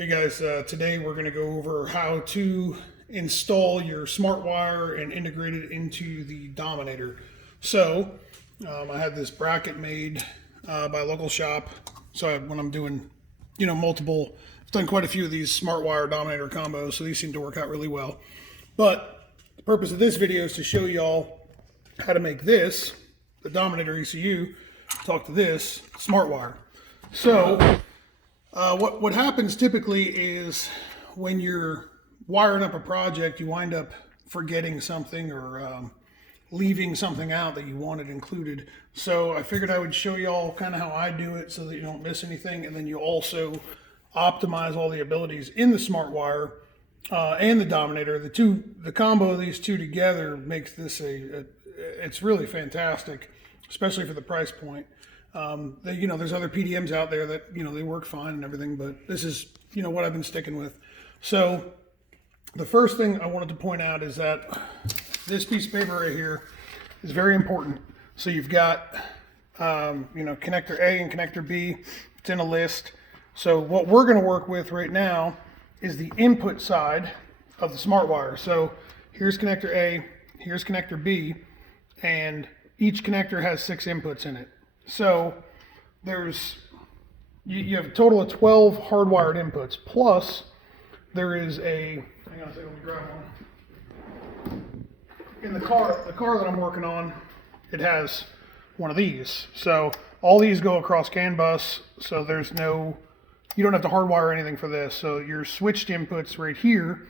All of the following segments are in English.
Hey guys, today we're going to go over how to install your Smartwire and integrate it into the Dominator. So I had this bracket made by a local shop. So when I'm doing, multiple, I've done quite a few of these Smartwire Dominator combos, so these seem to work out really well. But the purpose of this video is to show y'all how to make this, the Dominator ECU, talk to this Smartwire. So what happens typically is when you're wiring up a project, you wind up forgetting something or leaving something out that you wanted included. So I figured I would show y'all kind of how I do it so that you don't miss anything, and then you also optimize all the abilities in the Smartwire and the Dominator. The combo of these two together makes this it's really fantastic, especially for the price point. There's other PDMs out there that, they work fine and everything, but this is, what I've been sticking with. So the first thing I wanted to point out is that this piece of paper right here is very important. So you've got, connector A and connector B. It's in a list. So what we're going to work with right now is the input side of the Smartwire. So here's connector A, here's connector B, and each connector has 6 inputs in it. So you have a total of 12 hardwired inputs, plus there is hang on a second, let me grab one. In the car that I'm working on, it has one of these. So all these go across CAN bus, so you don't have to hardwire anything for this. So your switched inputs right here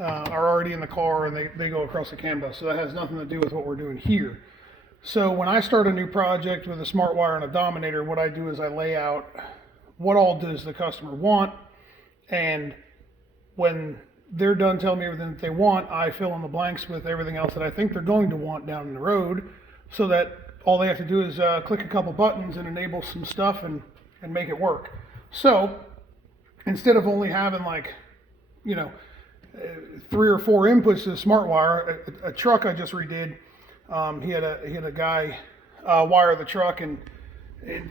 are already in the car, and they go across the CAN bus. So that has nothing to do with what we're doing here. So when I start a new project with a Smartwire and a Dominator, what I do is I lay out what all does the customer want, and when they're done telling me everything that they want, I fill in the blanks with everything else that I think they're going to want down the road, so that all they have to do is click a couple buttons and enable some stuff and make it work. So instead of only having 3 or 4 inputs to the Smartwire, a truck I just redid, he had a guy wire the truck, and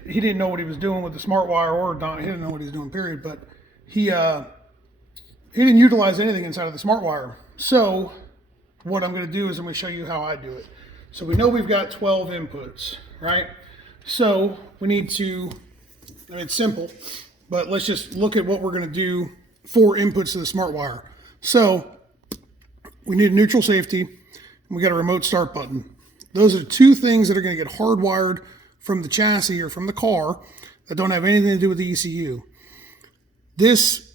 he didn't know what he was doing with the Smartwire, or he didn't know what he was doing, period. But he didn't utilize anything inside of the Smartwire. So what I'm going to do is I'm going to show you how I do it. So we know we've got 12 inputs, right? So we need to, it's simple, but let's just look at what we're going to do for inputs to the Smartwire. So we need a neutral safety. We got a remote start button. Those are 2 things that are going to get hardwired from the chassis or from the car that don't have anything to do with the ECU. This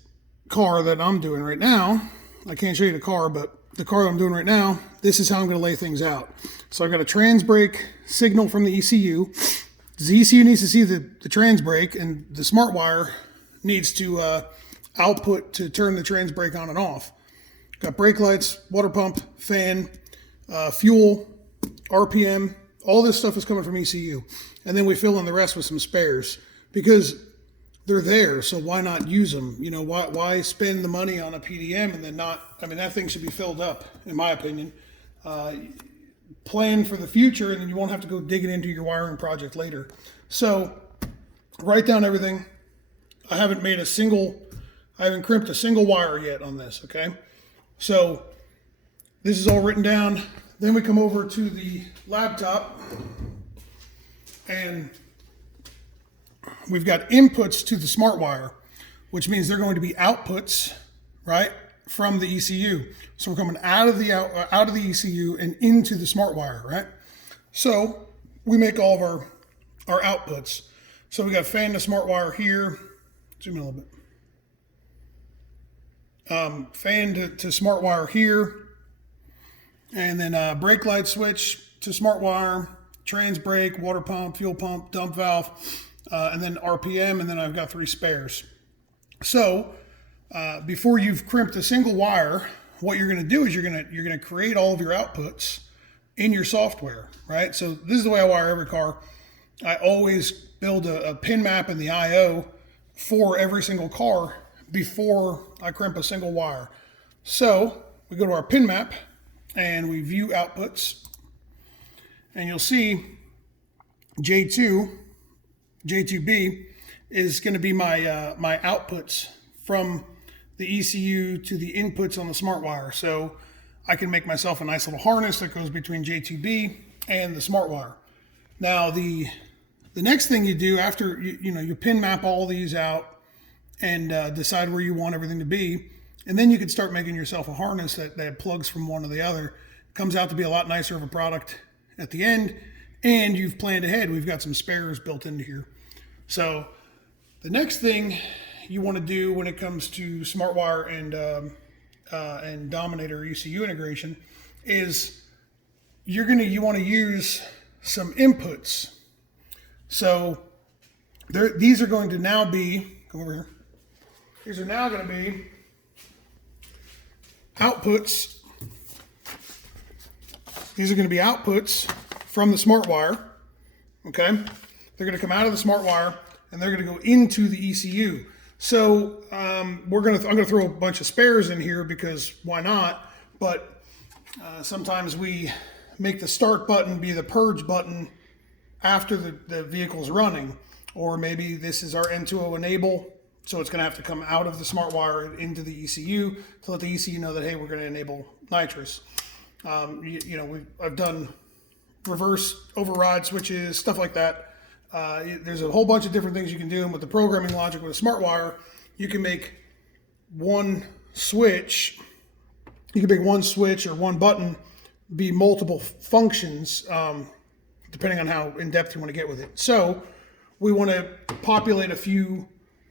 car that I'm doing right now, I can't show you the car, but the car that I'm doing right now, this is how I'm going to lay things out. So I've got a trans brake signal from the ECU. The ECU needs to see the trans brake, and the Smartwire needs to output to turn the trans brake on and off. Got brake lights, water pump, fan, fuel, RPM, all this stuff is coming from ECU. And then we fill in the rest with some spares because they're there, so why not use them? Why spend the money on a PDM and then not, that thing should be filled up, in my opinion. Plan for the future, and then you won't have to go digging into your wiring project later. So write down everything. I haven't crimped a single wire yet on this, okay? So this is all written down. Then we come over to the laptop, and we've got inputs to the Smartwire, which means they're going to be outputs, right, from the ECU. So we're coming out of the ECU and into the Smartwire, right? So we make all of our outputs. So we got fan to Smartwire here. Zoom in a little bit. Fan to Smartwire here. And then brake light switch to Smartwire, trans brake, water pump, fuel pump, dump valve, and then RPM, and then I've got 3 spares. So before you've crimped a single wire, what you're going to do is you're going to create all of your outputs in your software, right? So this is the way I wire every car. I always build a pin map in the I/O for every single car before I crimp a single wire. So we go to our pin map and we view outputs, and you'll see J2B is going to be my my outputs from the ECU to the inputs on the Smartwire. So I can make myself a nice little harness that goes between J2B and the Smartwire. Now the next thing you do after you pin map all these out and decide where you want everything to be, and then you can start making yourself a harness that plugs from one to the other. Comes out to be a lot nicer of a product at the end, and you've planned ahead. We've got some spares built into here. So the next thing you want to do when it comes to Smartwire and Dominator ECU integration is you want to use some inputs. So these are going to now be, come over here. These are now going to be outputs. These are going to be outputs from the Smartwire. Okay, they're going to come out of the Smartwire and they're going to go into the ECU. So I'm going to throw a bunch of spares in here because why not? But sometimes we make the start button be the purge button after the vehicle's running, or maybe this is our N2O enable. So it's going to have to come out of the Smartwire into the ECU to let the ECU know that, hey, we're going to enable nitrous. I've done reverse override switches, stuff like that. There's a whole bunch of different things you can do. And with the programming logic with a Smartwire, you can make one switch. You can make one switch or one button be multiple functions, depending on how in depth you want to get with it. So we want to populate a few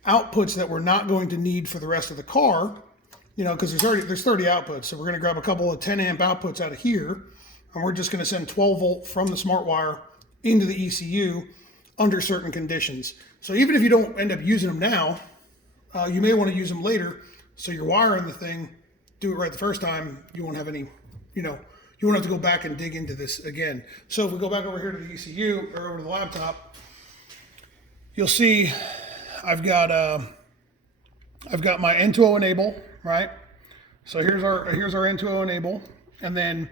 outputs that we're not going to need for the rest of the car, because there's 30 outputs. So we're going to grab a couple of 10 amp outputs out of here, and we're just going to send 12 volt from the Smartwire into the ECU under certain conditions. So even if you don't end up using them now, you may want to use them later. So you're wiring the thing, do it right the first time. You won't have any, you won't have to go back and dig into this again. So if we go back over here to the ECU or over to the laptop, you'll see I've got my N2O enable, right? So here's our N2O enable, and then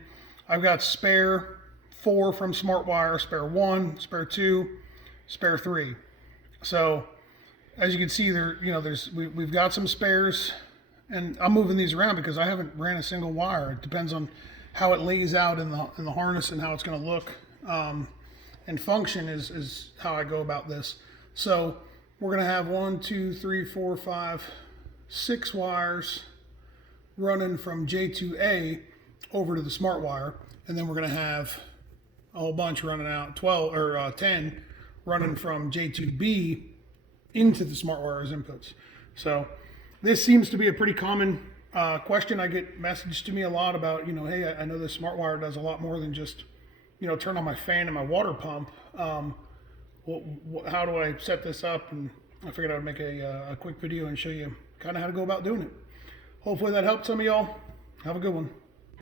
I've got spare 4 from Smartwire, spare 1, spare 2, spare 3. So as you can see there, we've got some spares, and I'm moving these around because I haven't ran a single wire. It depends on how it lays out in the harness and how it's going to look and function is how I go about this. So we're going to have 1, 2, 3, 4, 5, 6 wires running from J2A over to the Smartwire, and then we're going to have a whole bunch running out, 12 or 10 running from J2B into the Smartwire's inputs. So this seems to be a pretty common question. I get messaged to me a lot about, hey, I know this Smartwire does a lot more than just, turn on my fan and my water pump. How do I set this up? And I figured I would make a quick video and show you kind of how to go about doing it. Hopefully that helped some of y'all. Have a good one.